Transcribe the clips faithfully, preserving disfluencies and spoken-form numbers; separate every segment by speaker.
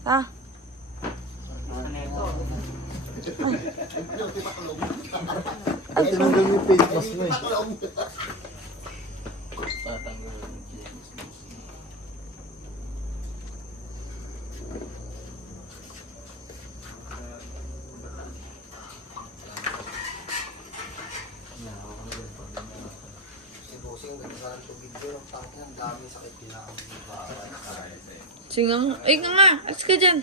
Speaker 1: Ha?
Speaker 2: Ay, tinanggal mo yung face mask mo eh.
Speaker 1: Singang. Ay, nga nga. Alis ka dyan.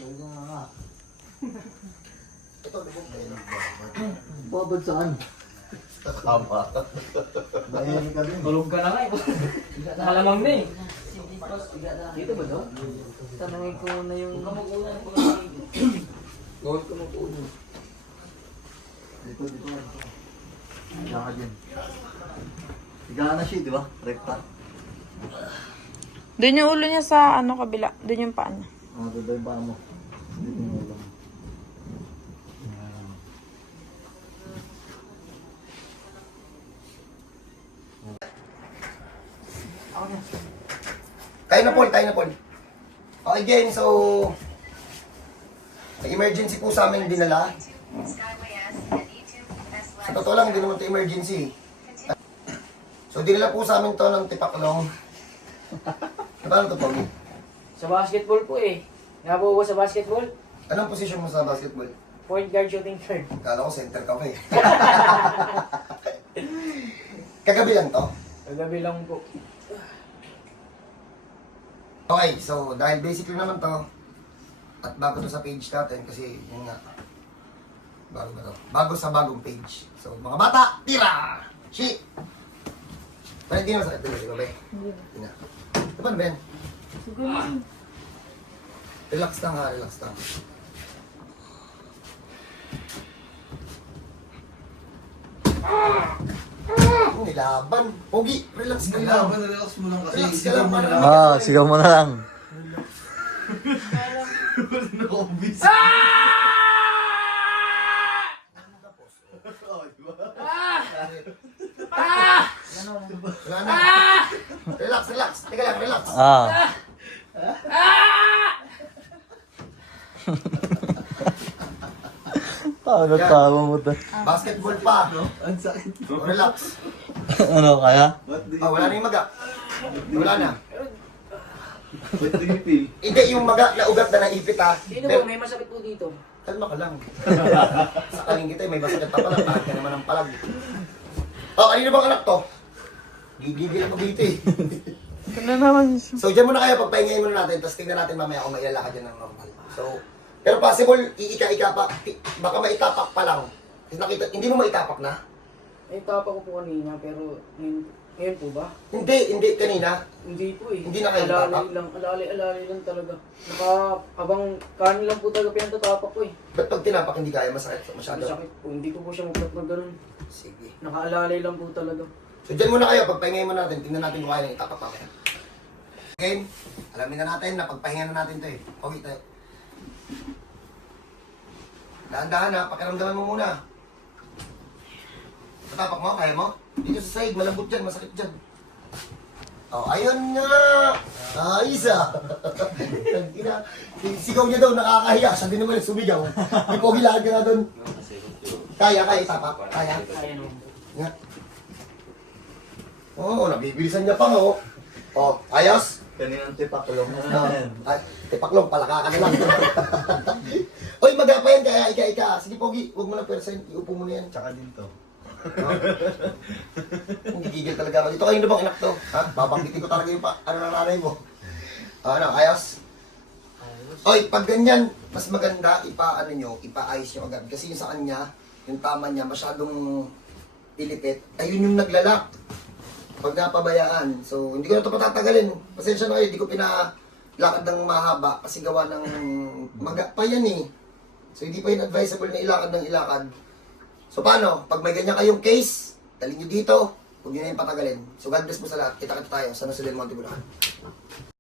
Speaker 2: Babad saan?
Speaker 3: Tama.
Speaker 2: Mayayain ka din.
Speaker 4: Tulog ka na nga eh. Nakalamang na eh. Dito ba daw?
Speaker 1: Tanungin ko muna yung...
Speaker 4: Gawin ko mag-uno.
Speaker 2: Dito, dito. Higa ka dyan. Higa ka na siya, di ba? Rekta.
Speaker 1: Doon yung ulo niya sa ano kabila. Doon yung paa niya.
Speaker 2: Ah, doon yung paa mo. Dito yung ulam.
Speaker 3: Tayo na Paul, tayo na Paul. Okay, again, so... May emergency po sa amin dinala. Sa totoo lang, hindi naman ito emergency. So, dinala po sa amin to ng tipaklong. E, paano ito, Pogi?
Speaker 4: Sa basketball po eh. Nabuo ko sa basketball.
Speaker 3: Anong position mo sa basketball?
Speaker 4: Point guard, shooting guard.
Speaker 3: Kala ko center ka pa eh. Kagabi lang to.
Speaker 4: Kagabi lang po.
Speaker 3: Okay, so dahil basically naman to, at bago to sa page natin, kasi yun nga, bago ba to? Bago sa bagong page. So, mga bata, tira! Shi! Pero hindi naman sakit dito, ba? Hindi na. Ito ba, Ben? Relax lang ha, relax lang. Oh, nilaban. Pogi, relax ka lang.
Speaker 2: relax mo lang
Speaker 3: Relax ka lang, para
Speaker 2: Ah, sigaw mo na lang.
Speaker 3: Wala na. Relax, relax. Teka lang, relax.
Speaker 2: Ah. Ano tawa mo to?
Speaker 3: Basketball pa.
Speaker 2: Ang sakit.
Speaker 3: Oh, relax.
Speaker 2: Ano kaya?
Speaker 3: Oh, wala na yung maga. Wala na.
Speaker 2: Ba't nag-feel?
Speaker 3: Hindi, yung maga na ugat na naipit ha.
Speaker 4: Sino
Speaker 3: Pero,
Speaker 4: ba? May masakit po dito.
Speaker 3: kalma ka lang. Sa kaling kita, may masakit pa pala. Bakit ka naman ng palag. Oh, kanino bang anak to? Gigigil ako dito eh.
Speaker 1: Ito na naman siya.
Speaker 3: So, dyan muna kayo, pagpahingayin muna natin, tapos tingnan natin mamaya kung mailala ka dyan ng normal. So, pero possible, iika-ika pa, ti- baka maitapak pa lang. Nakita, hindi mo maitapak na?
Speaker 4: Ay, tapa ko po kanina pero ngayon, ngayon po ba?
Speaker 3: Hindi, hindi kanina.
Speaker 4: Hindi po eh.
Speaker 3: Hindi na kayo
Speaker 4: Alalay
Speaker 3: tapak?
Speaker 4: lang, alalay, alalay lang talaga. Naka, habang kanin lang po talaga pinatatapak ko eh.
Speaker 3: Ba't pag tinapak hindi kaya masakit masyado?
Speaker 4: Masakit po, hindi ko po siya magkat na ganun.
Speaker 3: Sige.
Speaker 4: Nakaalalay lang po talaga.
Speaker 3: So, dyan muna kayo, pagpahingayin muna natin, tingnan natin kung kaya nang itapak mamaya. Again, alamin na natin na pagpahinga na natin to eh. Okay tayo. Dahan-dahan ha, pakiramdaman mo muna. Tatapak mo, kaya mo? Dito sa side, malambot dyan, masakit dyan. Oh, ayun nga! Ayos ah! Ina- Sigaw niya daw, nakakahiya. Sabi naman sumigaw. May pogilaan ka na doon. Kaya, kaya itapak. Kaya.
Speaker 4: Kaya naman po.
Speaker 3: Nga. Oo, oh, nabibilisan niya pa nga oh. Oh, ayos?
Speaker 2: Kaninang tipakulong mo
Speaker 3: Oh,
Speaker 2: na yan.
Speaker 3: ay, tipaklong, palaka ka na lang. Oy, magapa yan, kaya ika-ika. Sige, Pogi, huwag mo na percent. Iupo mo na yan.
Speaker 2: Tsaka dito.
Speaker 3: Hindi gigil talaga ako. Dito kayo na bang inak to? Ha? Babanggitin ko talaga yung pa, ano na nanay mo. Ano, ayos? Oy, pag ganyan, mas maganda, ipa, ano nyo, ipa-ayos nyo agad. Kasi yung sa kanya, yung tama niya, masyadong ilipit. Ayun yung naglalak. Pag napabayaan. So, hindi ko na ito patatagalin. Pasensya na kayo, hindi ko pinalakad ng mahaba kasi gawa ng maga pa yan eh. So, hindi pa yun advisable na ilakad ng ilakad. So, paano? Pag may ganyan kayong case, dalhin nyo dito, huwag nyo na yung patagalin. So, God bless po sa lahat. Kita-kita tayo sa Nasulil Monte Bulacan.